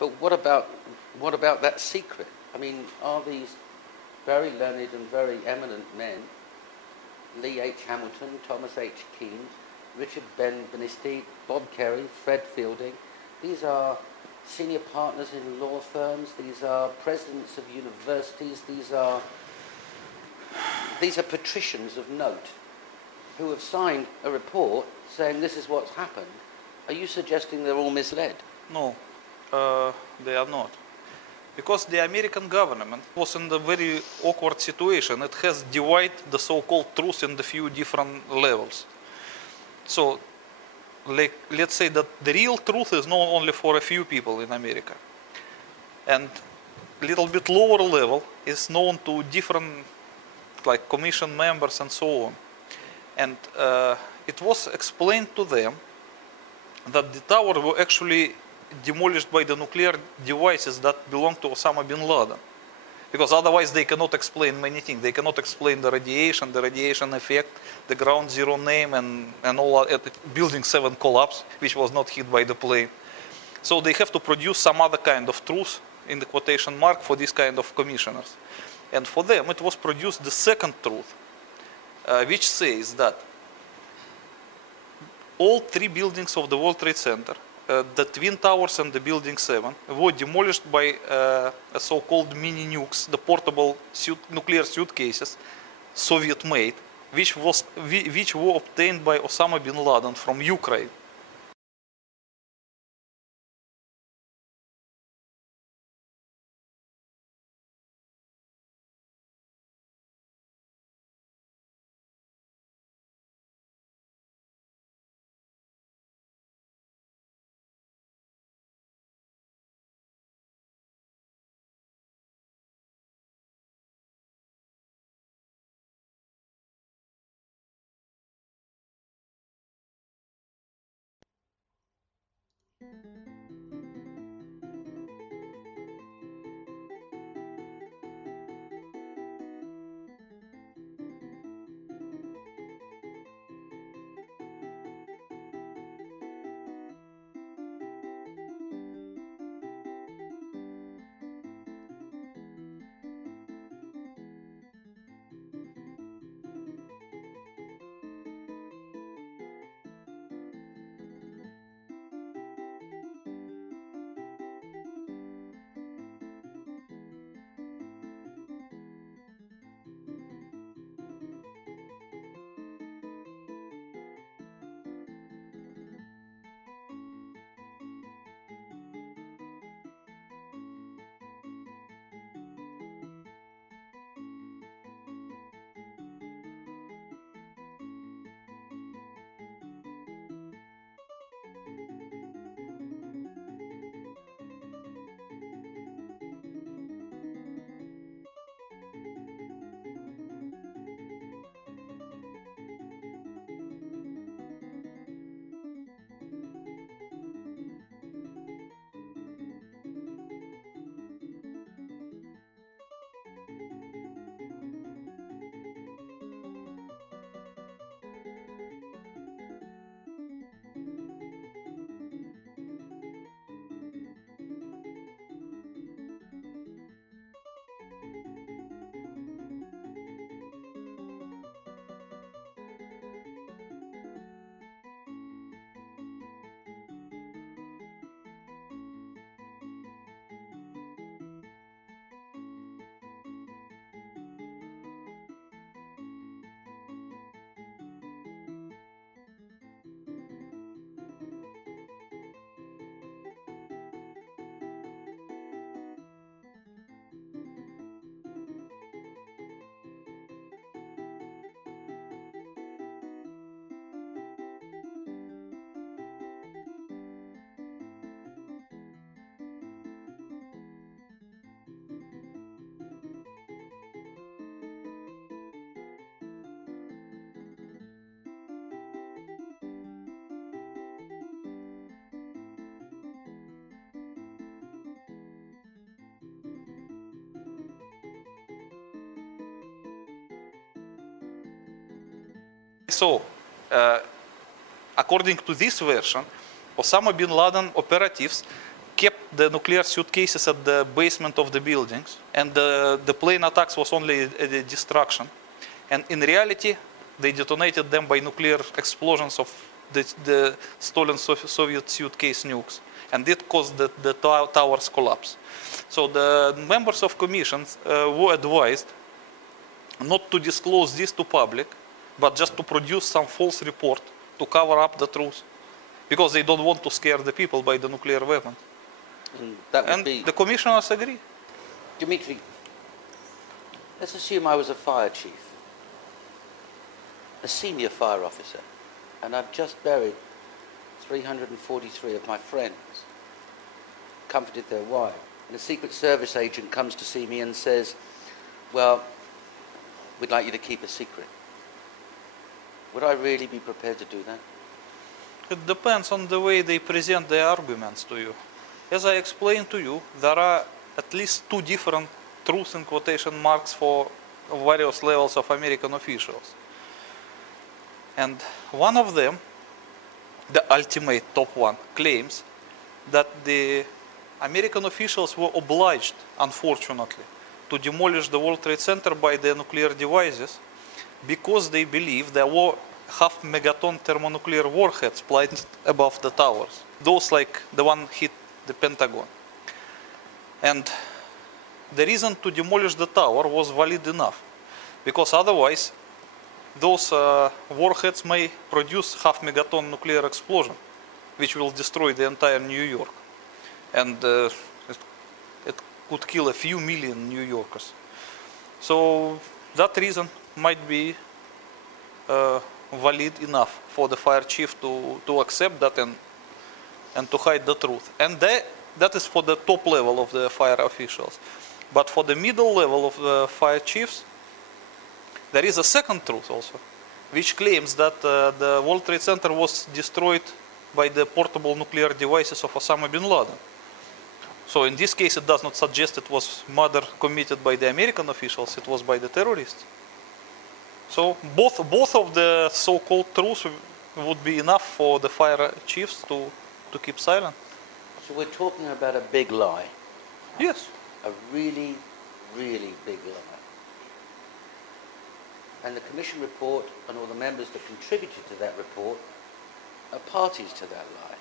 But what about that secret? I mean, are these very learned and very eminent men, Lee H. Hamilton, Thomas H. Keene, Richard Benisti, Bob Kerry, Fred Fielding, these are senior partners in law firms, these are presidents of universities, these are patricians of note who have signed a report saying this is what's happened. Are you suggesting they're all misled? No, they are not. Because the American government was in a very awkward situation. It has divided the so-called truth in a few different levels. So, let's say that the real truth is known only for a few people in America. And a little bit lower level is known to different, like, commission members and so on. And it was explained to them that the tower were actually demolished by the nuclear devices that belong to Osama bin Laden. Because otherwise they cannot explain many things. They cannot explain the radiation effect, the ground zero name, and all that, building 7 collapse, which was not hit by the plane. So they have to produce some other kind of truth, in the quotation mark, for this kind of commissioners. And for them it was produced the second truth, which says that all 3 buildings of the World Trade Center, the Twin Towers and the Building 7, were demolished by so-called mini nukes, the portable nuclear suitcases, Soviet-made, which were obtained by Osama bin Laden from Ukraine. So, according to this version, Osama bin Laden operatives kept the nuclear suitcases at the basement of the buildings, and the plane attacks was only a destruction. And in reality, they detonated them by nuclear explosions of the stolen Soviet suitcase nukes. And it caused the towers collapse. So the members of commissions were advised not to disclose this to public, but just to produce some false report to cover up the truth. Because they don't want to scare the people by the nuclear weapon. And the commissioners agree. Dmitry, let's assume I was a fire chief, a senior fire officer, and I've just buried 343 of my friends, comforted their wives, and a Secret Service agent comes to see me and says, well, we'd like you to keep a secret. Would I really be prepared to do that? It depends on the way they present their arguments to you. As I explained to you, there are at least two different truth in quotation marks for various levels of American officials. And one of them, the ultimate top one, claims that the American officials were obliged, unfortunately, to demolish the World Trade Center by their nuclear devices because they believe there were half-megaton thermonuclear warheads planted above the towers. Those like the one hit the Pentagon. And the reason to demolish the tower was valid enough, because otherwise those warheads may produce half-megaton nuclear explosion, which will destroy the entire New York. And it could kill a few million New Yorkers. So that reason might be valid enough for the fire chief to accept that and to hide the truth. And that is for the top level of the fire officials. But for the middle level of the fire chiefs, there is a second truth also, which claims that the World Trade Center was destroyed by the portable nuclear devices of Osama bin Laden. So in this case, it does not suggest it was murder committed by the American officials, it was by the terrorists. So both of the so-called truths would be enough for the fire chiefs to keep silent. So we're talking about a big lie. Yes. A really, really big lie. And the commission report and all the members that contributed to that report are parties to that lie.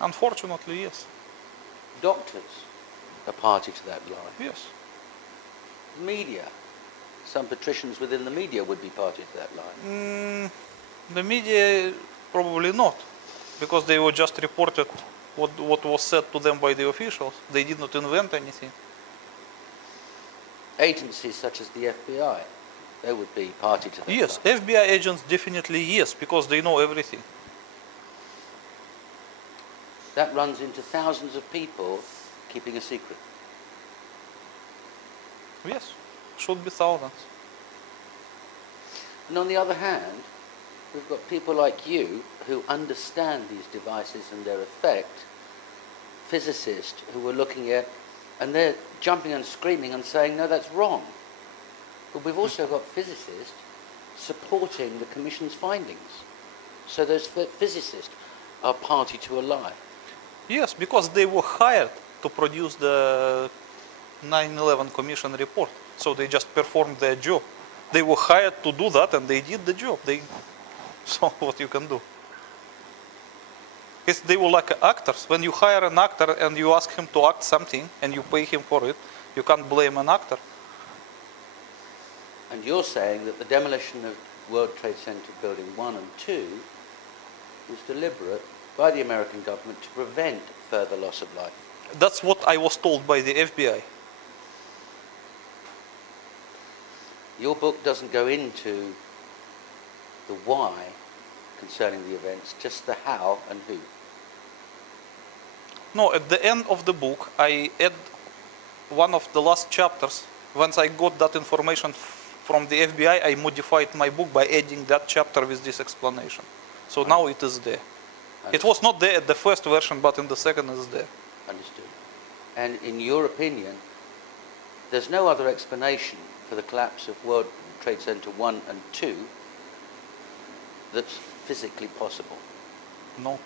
Unfortunately, yes. Doctors are party to that lie. Yes. Media. Some patricians within the media would be party to that lie. The media probably not, because they were just reported what was said to them by the officials. They did not invent anything. Agencies such as the FBI, they would be party to that Yes, lie. FBI agents definitely yes, because they know everything. That runs into thousands of people keeping a secret. Yes, should be thousands. And on the other hand, we've got people like you who understand these devices and their effect, physicists who are looking at, and they're jumping and screaming and saying, no, that's wrong. But we've also got physicists supporting the Commission's findings. So those physicists are party to a lie. Yes, because they were hired to produce the 9/11 Commission report. So they just performed their job. They were hired to do that and they did the job. So what you can do? They were like actors. When you hire an actor and you ask him to act something and you pay him for it, you can't blame an actor. And you're saying that the demolition of World Trade Center Building 1 and 2 was deliberate by the American government to prevent further loss of life. That's what I was told by the FBI. Your book doesn't go into the why concerning the events, just the how and who. No, at the end of the book, I add one of the last chapters. Once I got that information from the FBI, I modified my book by adding that chapter with this explanation. So now it is there. It was not there at the first version, but in the second it is there. Understood. And in your opinion, there's no other explanation for the collapse of World Trade Center 1 and 2 that's physically possible? No.